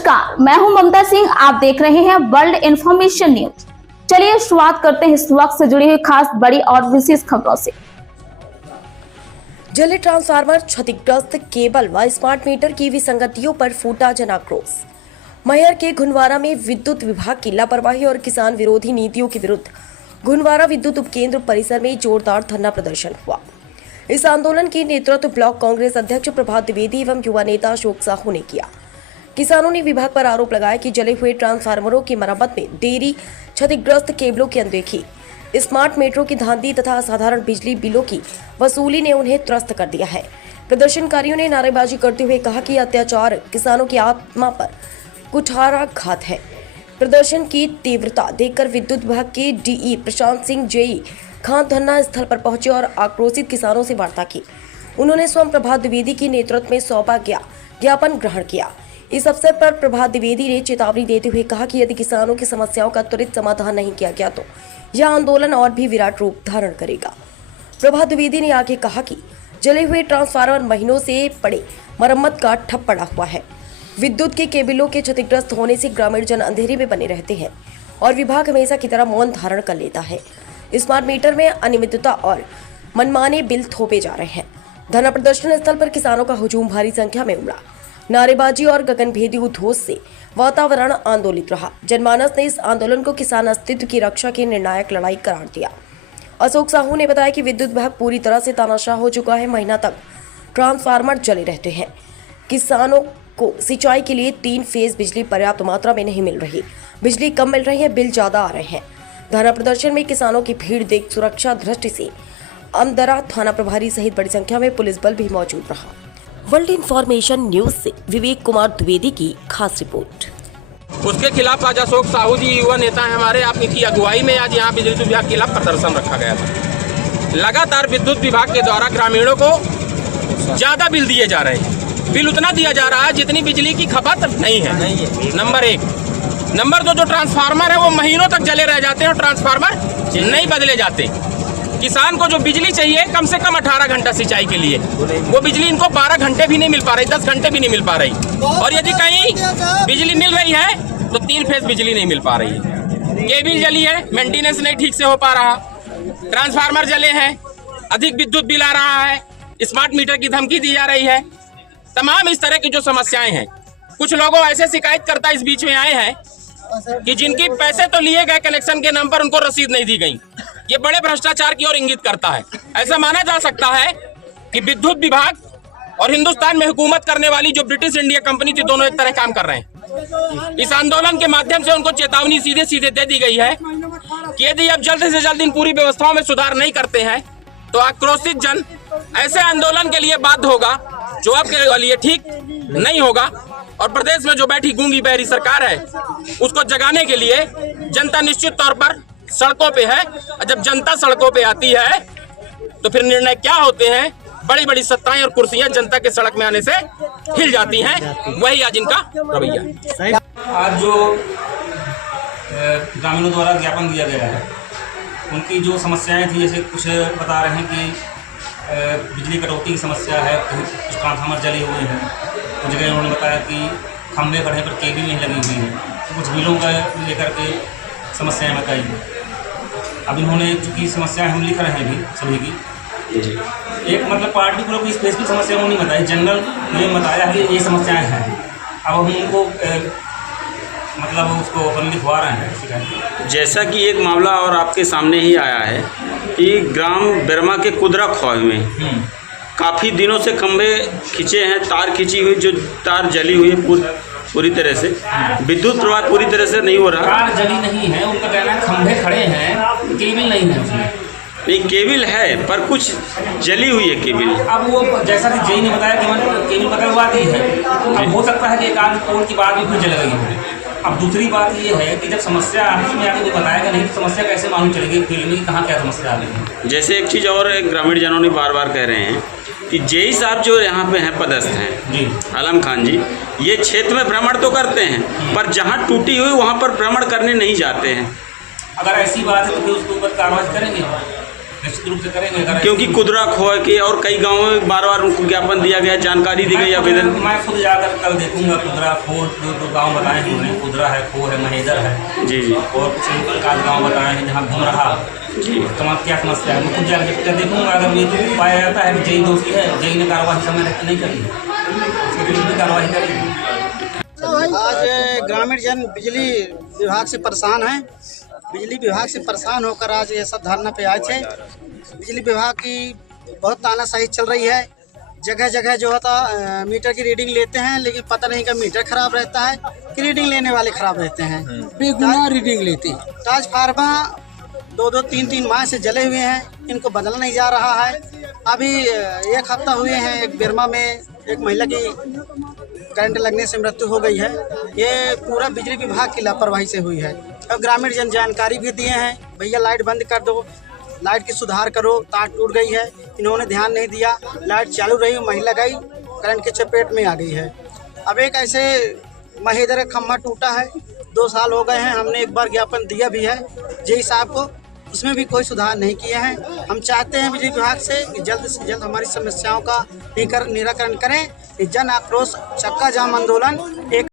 नमस्कार, मैं हूं ममता सिंह। आप देख रहे हैं वर्ल्ड इंफॉर्मेशन न्यूज। चलिए शुरुआत करते हैं इस वक्त से जुड़ी हुई खास बड़ी और विशेष खबरों से। जले ट्रांसफार्मर, क्षतिग्रस्त केबल व स्मार्ट मीटर की विसंगतियों पर फूटा जन आक्रोश। मैहर के घुनवारा में विद्युत विभाग की लापरवाही और किसान विरोधी नीतियों के विरुद्ध घुनवारा विद्युत उपकेंद्र परिसर में जोरदार धरना प्रदर्शन हुआ। इस आंदोलन की नेतृत्व ब्लॉक कांग्रेस अध्यक्ष प्रभात द्विवेदी एवं युवा नेता अशोक साहू ने किया। किसानों ने विभाग पर आरोप लगाया कि जले हुए ट्रांसफार्मरों की मरम्मत में देरी, क्षतिग्रस्त केबलों की अनदेखी, स्मार्ट मीटरों की धांधली तथा असाधारण बिजली बिलों की वसूली ने उन्हें त्रस्त कर दिया है। प्रदर्शनकारियों ने नारेबाजी करते हुए कहा कि अत्याचार किसानों की आत्मा पर कुठाराघात है। प्रदर्शन की तीव्रता देखकर विद्युत विभाग के डीई प्रशांत सिंह जेई खान धरना स्थल पर पहुंचे और आक्रोशित किसानों से वार्ता की। उन्होंने स्वयं प्रभात द्विवेदी के नेतृत्व में सौंपा गया ज्ञापन ग्रहण किया। इस अवसर पर प्रभात द्विवेदी ने चेतावनी देते हुए कहा कि यदि किसानों की समस्याओं का त्वरित समाधान नहीं किया गया तो यह आंदोलन और भी विराट रूप धारण करेगा। प्रभात द्विवेदी ने आगे कहा कि जले हुए ट्रांसफार्मर महीनों से पड़े मरम्मत का ठप पड़ा हुआ है। विद्युत के केबलों के क्षतिग्रस्त होने से ग्रामीण जन अंधेरे में बने रहते हैं और विभाग हमेशा की तरह मौन धारण कर लेता है। स्मार्ट मीटर में अनियमितता और मनमाने बिल थोपे जा रहे हैं। धरना प्रदर्शन स्थल पर किसानों का हुजूम भारी संख्या में उमड़ा। नारेबाजी और गगनभेदी उद्घोष से वातावरण आंदोलित रहा। जनमानस ने इस आंदोलन को किसान अस्तित्व की रक्षा की निर्णायक लड़ाई करार दिया। अशोक साहू ने बताया कि विद्युत विभाग पूरी तरह से तानाशाह हो चुका है। महीना तक ट्रांसफार्मर जले रहते हैं। किसानों को सिंचाई के लिए 3 फेज बिजली पर्याप्त मात्रा में नहीं मिल रही, बिजली कम मिल रही है, बिल ज्यादा आ रहे हैं। धरना प्रदर्शन में किसानों की भीड़ देख सुरक्षा दृष्टि से अमदरा थाना प्रभारी सहित बड़ी संख्या में पुलिस बल भी मौजूद रहा। वर्ल्ड इंफॉर्मेशन न्यूज से विवेक कुमार द्विवेदी की खास रिपोर्ट। उसके खिलाफ आज अशोक साहू जी युवा नेता है हमारे, आप इनकी अगुवाई में आज यहाँ बिजली विभाग के खिलाफ प्रदर्शन रखा गया था। लगातार विद्युत विभाग के द्वारा ग्रामीणों को ज्यादा बिल दिए जा रहे हैं। बिल उतना दिया जा रहा है जितनी बिजली की खपत नहीं है। नंबर 1। नंबर 2, जो ट्रांसफार्मर है वो महीनों तक जले रह जाते हैं और ट्रांसफार्मर नहीं बदले जाते। किसान को जो बिजली चाहिए कम से कम 18 घंटा सिंचाई के लिए, वो बिजली इनको 12 घंटे भी नहीं मिल पा रही, 10 घंटे भी नहीं मिल पा रही। और यदि कहीं बिजली मिल रही है तो 3 फेज बिजली नहीं मिल पा रही है। केबल जली है, मेंटेनेंस नहीं ठीक से हो पा रहा, ट्रांसफार्मर जले हैं, अधिक विद्युत बिल आ रहा है, स्मार्ट मीटर की धमकी दी जा रही है। तमाम इस तरह की जो समस्याएं हैं। कुछ लोगों ऐसे शिकायतकर्ता इस बीच में आए हैं कि जिनकी पैसे तो लिए गए कनेक्शन के नाम पर, उनको रसीद नहीं दी गई। ये बड़े भ्रष्टाचार की ओर इंगित करता है। ऐसा माना जा सकता है कि विद्युत विभाग और हिंदुस्तान में हुकूमत करने वाली जो ब्रिटिश इंडिया कंपनी थी, दोनों एक तरह काम कर रहे हैं। इस आंदोलन के माध्यम से उनको चेतावनी सीधे सीधे दे दी गई है कि यदि अब जल्द से जल्द इन पूरी व्यवस्थाओं में सुधार नहीं करते हैं तो आक्रोशित जन ऐसे आंदोलन के लिए बाध्य होगा जो आपके लिए ठीक नहीं होगा। और प्रदेश में जो बैठी गूंगी बहरी सरकार है उसको जगाने के लिए जनता निश्चित तौर पर सड़कों पे है। जब जनता सड़कों पे आती है तो फिर निर्णय क्या होते हैं? बड़ी बड़ी सत्ताएं और कुर्सियां जनता के सड़क में आने से हिल जाती हैं। वही आज इनका रवैया। आज जो ग्रामीणों द्वारा ज्ञापन दिया गया है, उनकी जो समस्याएं थी, जैसे कुछ बता रहे हैं कि बिजली कटौती की समस्या है, कुछ ट्रांसफार्मर जले हुए हैं, कुछ जगह उन्होंने बताया कि खंभे खड़े पर केबल नहीं लगी हुई है, कुछ बिलों का लेकर के समस्याएं बताई। अब इन्होंने चूँकि समस्याएं हम लिख रहे हैं भी सभी की, एक मतलब पार्टिकुलर कोई स्पेसिफिक समस्या उन्होंने नहीं बताई, जनरल ने बताया कि ये समस्याएं हैं। अब हम उनको मतलब उसको अपन लिखवा रहे हैं। जैसा कि एक मामला और आपके सामने ही आया है कि ग्राम बिरमा के कुदरा खोह में काफ़ी दिनों से खंभे खींचे हैं, तार खींची हुई, जो तार जली हुई है पूरी तरह से, विद्युत प्रवाह पूरी तरह से नहीं हो रहा। तार जली नहीं है, उनका कहना है खंभे खड़े हैं, केबल नहीं है उसमें। नहीं, केबल है पर कुछ जली हुई है केबल। अब वो जैसा कि जेई ने बताया कि केबल बदलवा दी है। अब हो सकता है कि एक आध पोल की बात भी फिर जल गई हो। अब दूसरी बात ये है कि जब समस्या आपस में आके कोई बताएगा नहीं तो समस्या कैसे मालूम चलेगी फील्ड में कि कहाँ क्या समस्या आ रही है। जैसे एक चीज़ और ग्रामीण जनों ने बार बार कह रहे हैं कि जेई साहब जो यहाँ पे हैं पदस्थ हैं जी, आलम खान जी, ये क्षेत्र में भ्रमण तो करते हैं पर जहाँ टूटी हुई वहाँ पर भ्रमण करने नहीं जाते हैं। अगर ऐसी बात है तो फिर उसके ऊपर कार्रवाई करेंगे। निश्चित रूप से करेंगे। अगर क्योंकि कुदरा खो के और कई गाँवों में बार बार उनको ज्ञापन दिया गया, जानकारी दी गई, आवेदन। मैं खुद जाकर कल देखूंगा कुदरा खो, जो गाँव बताए हैं उन्होंने, कुदरा है, खो है, महेजर है जी जी और कुछ एकाध गाँव बताए हैं जहाँ घूम रहा जी। तमाम क्या समस्या है, मैं खुद जाकर देखूंगा। अगर ये पाया जाता है कि जई दोषी है, जई ने कार्रवाई समय रहते नहीं करी, उसके विरुद्ध भी कार्रवाई करेगी। आज ग्रामीण जन बिजली विभाग से परेशान हैं। बिजली विभाग से परेशान होकर आज ये सब धरना पे आए थे। बिजली विभाग की बहुत तानाशाही चल रही है। जगह जगह जो होता मीटर की रीडिंग लेते हैं, लेकिन पता नहीं कि मीटर खराब रहता है कि रीडिंग लेने वाले खराब रहते हैं, बेगुनाह रीडिंग लेते। ट्रांसफार्मा 2-2, 3-3 माह से जले हुए हैं, इनको बदला नहीं जा रहा है। अभी 1 हफ्ता हुए हैं, एक बिरमा में एक महिला की करंट लगने से मृत्यु हो गई है। ये पूरा बिजली विभाग की लापरवाही से हुई है। और ग्रामीण जन जानकारी भी दिए हैं, भैया लाइट बंद कर दो, लाइट की सुधार करो, तार टूट गई है। इन्होंने ध्यान नहीं दिया, लाइट चालू रही, महिला गई करंट के चपेट में आ गई है। अब एक ऐसे महेदर खम्भा टूटा है, 2 साल हो गए हैं, हमने एक बार ज्ञापन दिया भी है जेई साहब को, उसमें भी कोई सुधार नहीं किए हैं। हम चाहते हैं बिजली विभाग से कि जल्द से जल्द हमारी समस्याओं का निराकरण करें। जन आक्रोश चक्का जाम आंदोलन एक